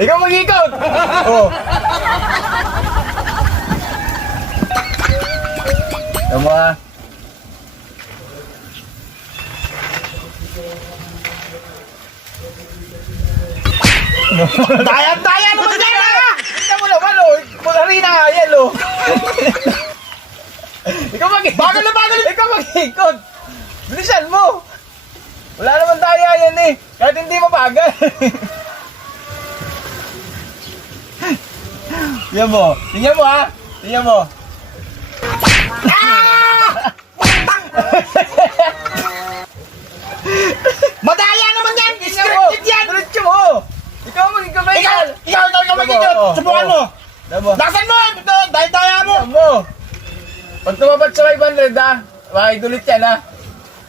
Ikaw mag-ikot! Oh. Tama ah. Daya naman yan ah! Ikaw mo naman oh! Pulari na nga yan oh! Ikaw mag-ikot! Ikaw mag-ikot! Bilisan mo! Wala naman daya yan eh! Kahit hindi mabagal! Tingnan mo! Tingnan mo ha! Tingnan mo! Madaya naman yan! Tingnan mo! Scripted yan! Diretso mo! Ikaw mag-ikot! Ikaw mag-ikot! Subukan mo! Tingnan mo! Laksan mo! Daya mo! Tingnan mo! Pag tumabad sa 500 ha! Makikulit yan ha!